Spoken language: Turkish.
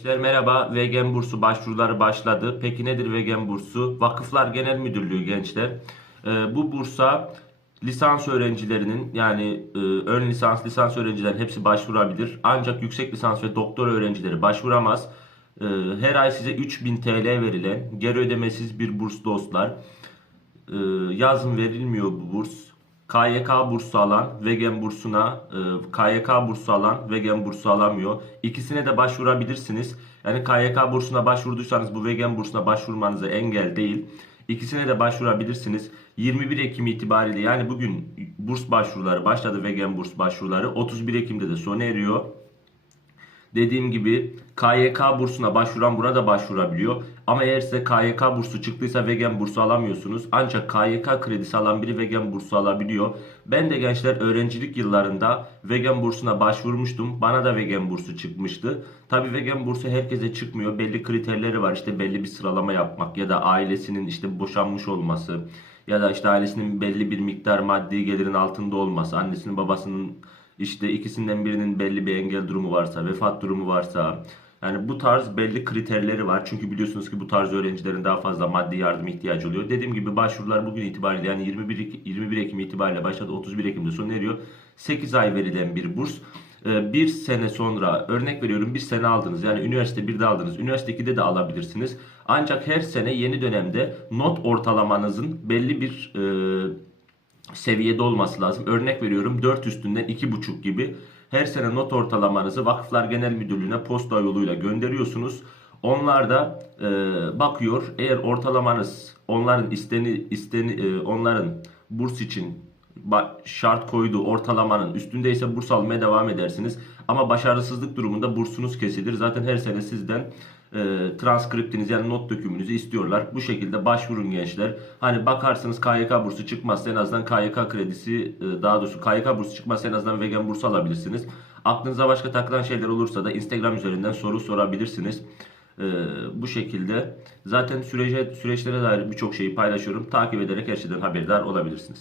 Gençler merhaba. Vegan bursu başvuruları başladı. Peki nedir vegan bursu? Vakıflar Genel Müdürlüğü gençler. Ee, bu bursa lisans öğrencilerinin yani e, ön lisans, lisans öğrencilerin hepsi başvurabilir. Ancak yüksek lisans ve doktor öğrencileri başvuramaz. Ee, her ay size 3000 TL verilen geri ödemesiz bir burs dostlar. Ee, yazın verilmiyor bu burs. KYK bursu alan vegan bursuna, e, KYK bursu alan vegan bursu alamıyor. İkisine de başvurabilirsiniz. Yani KYK bursuna başvurduysanız bu vegan bursuna başvurmanıza engel değil. İkisine de başvurabilirsiniz. 21 Ekim itibariyle yani bugün burs başvuruları başladı vegan burs başvuruları. 31 Ekim'de de sona eriyor. Dediğim gibi KYK bursuna başvuran buna da başvurabiliyor. Ama eğer size KYK bursu çıktıysa vegan bursu alamıyorsunuz. Ancak KYK kredisi alan biri vegan bursu alabiliyor. Ben de gençler öğrencilik yıllarında vegan bursuna başvurmuştum. Bana da vegan bursu çıkmıştı. Tabi vegan bursu herkese çıkmıyor. Belli kriterleri var. İşte belli bir sıralama yapmak ya da ailesinin işte boşanmış olması ya da işte ailesinin belli bir miktar maddi gelirin altında olması, annesinin babasının işte ikisinden birinin belli bir engel durumu varsa, vefat durumu varsa yani bu tarz belli kriterleri var. Çünkü biliyorsunuz ki bu tarz öğrencilerin daha fazla maddi yardım ihtiyacı oluyor. Dediğim gibi başvurular bugün itibariyle yani 21, Ek- 21 Ekim itibariyle başladı. 31 Ekim'de sona eriyor. 8 ay verilen bir burs. Ee, Bir sene sonra örnek veriyorum bir sene aldınız. Yani üniversite 1'de aldınız. Üniversite 2'de de alabilirsiniz. Ancak her sene yeni dönemde not ortalamanızın belli bir e, seviyede olması lazım. Örnek veriyorum 4 üstünden 2,5 gibi her sene not ortalamanızı Vakıflar Genel Müdürlüğü'ne posta yoluyla gönderiyorsunuz. Onlar da e, bakıyor eğer ortalamanız onların isteni isteni e, onların burs için şart koyduğu ortalamanın üstündeyse burs almaya devam edersiniz. Ama başarısızlık durumunda bursunuz kesilir. Zaten her sene sizden e, transkriptiniz yani not dökümünüzü istiyorlar. Bu şekilde başvurun gençler. Hani bakarsınız KYK bursu çıkmazsa en azından KYK kredisi e, daha doğrusu KYK bursu çıkmazsa en azından vegan bursu alabilirsiniz. Aklınıza başka takılan şeyler olursa da Instagram üzerinden soru sorabilirsiniz. E, bu şekilde zaten sürece, süreçlere dair birçok şeyi paylaşıyorum. Takip ederek her şeyden haberdar olabilirsiniz.